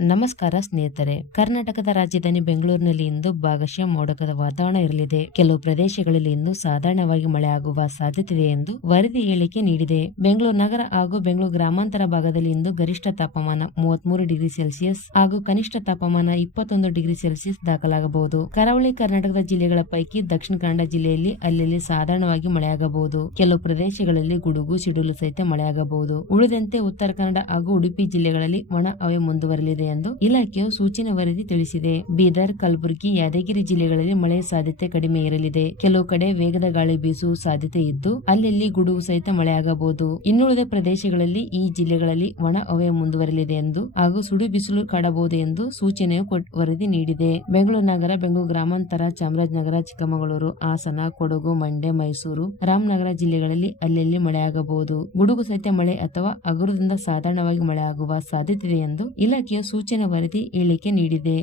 ನಮಸ್ಕಾರ ಸ್ನೇಹಿತರೆ, ಕರ್ನಾಟಕದ ರಾಜಧಾನಿ ಬೆಂಗಳೂರಿನಲ್ಲಿ ಇಂದು ಭಾಗಶಃ ಮೋಡಕದ ವಾತಾವರಣ ಇರಲಿದೆ. ಕೆಲವು ಪ್ರದೇಶಗಳಲ್ಲಿ ಇಂದು ಸಾಧಾರಣವಾಗಿ ಮಳೆ ಆಗುವ ಸಾಧ್ಯತೆ ಇದೆ ಎಂದು ವರದಿ ಹೇಳಿಕೆ ನೀಡಿದೆ. ಬೆಂಗಳೂರು ನಗರ ಹಾಗೂ ಬೆಂಗಳೂರು ಗ್ರಾಮಾಂತರ ಭಾಗದಲ್ಲಿ ಇಂದು ಗರಿಷ್ಠ ತಾಪಮಾನ ಮೂವತ್ಮೂರು ಡಿಗ್ರಿ ಸೆಲ್ಸಿಯಸ್ ಹಾಗೂ ಕನಿಷ್ಠ ತಾಪಮಾನ ಇಪ್ಪತ್ತೊಂದು ಡಿಗ್ರಿ ಸೆಲ್ಸಿಯಸ್ ದಾಖಲಾಗಬಹುದು. ಕರಾವಳಿ ಕರ್ನಾಟಕದ ಜಿಲ್ಲೆಗಳ ಪೈಕಿ ದಕ್ಷಿಣ ಕನ್ನಡ ಜಿಲ್ಲೆಯಲ್ಲಿ ಅಲ್ಲಲ್ಲಿ ಸಾಧಾರಣವಾಗಿ ಮಳೆಯಾಗಬಹುದು. ಕೆಲವು ಪ್ರದೇಶಗಳಲ್ಲಿ ಗುಡುಗು, ಸಿಡಿಲು ಸಹಿತ ಮಳೆಯಾಗಬಹುದು. ಉಳಿದಂತೆ ಉತ್ತರ ಕನ್ನಡ ಹಾಗೂ ಉಡುಪಿ ಜಿಲ್ಲೆಗಳಲ್ಲಿ ಒಣ ಹವೆ ಮುಂದುವರಲಿದೆ ಎಂದು ಇಲಾಖೆಯು ಸೂಚನೆ ವರದಿ ತಿಳಿಸಿದೆ. ಬೀದರ್, ಕಲಬುರಗಿ, ಯಾದಗಿರಿ ಜಿಲ್ಲೆಗಳಲ್ಲಿ ಮಳೆ ಸಾಧ್ಯತೆ ಕಡಿಮೆ ಇರಲಿದೆ. ಕೆಲವು ಕಡೆ ವೇಗದ ಗಾಳಿ ಬೀಸುವ ಸಾಧ್ಯತೆ ಇದ್ದು, ಅಲ್ಲಲ್ಲಿ ಗುಡುಗು ಸಹಿತ ಮಳೆಯಾಗಬಹುದು. ಇನ್ನುಳಿದ ಪ್ರದೇಶಗಳಲ್ಲಿ ಈ ಜಿಲ್ಲೆಗಳಲ್ಲಿ ಒಣ ಹವೆ ಮುಂದುವರಲಿದೆ ಎಂದು ಹಾಗೂ ಸುಡು ಬಿಸಿಲು ಕಾಡಬಹುದು ಎಂದು ಸೂಚನೆಯು ವರದಿ ನೀಡಿದೆ. ಬೆಂಗಳೂರು ನಗರ, ಬೆಂಗಳೂರು ಗ್ರಾಮಾಂತರ, ಚಾಮರಾಜನಗರ, ಚಿಕ್ಕಮಗಳೂರು, ಹಾಸನ, ಕೊಡಗು, ಮಂಡ್ಯ, ಮೈಸೂರು, ರಾಮನಗರ ಜಿಲ್ಲೆಗಳಲ್ಲಿ ಅಲ್ಲಲ್ಲಿ ಮಳೆಯಾಗಬಹುದು. ಗುಡುಗು ಸಹಿತ ಮಳೆ ಅಥವಾ ಹಗುರದಿಂದ ಸಾಧಾರಣವಾಗಿ ಮಳೆಯಾಗುವ ಸಾಧ್ಯತೆ ಇದೆ ಎಂದು ಇಲಾಖೆಯ ಸೂಚನೆ ವರದಿ ಹೇಳಿಕೆ ನೀಡಿದೆ.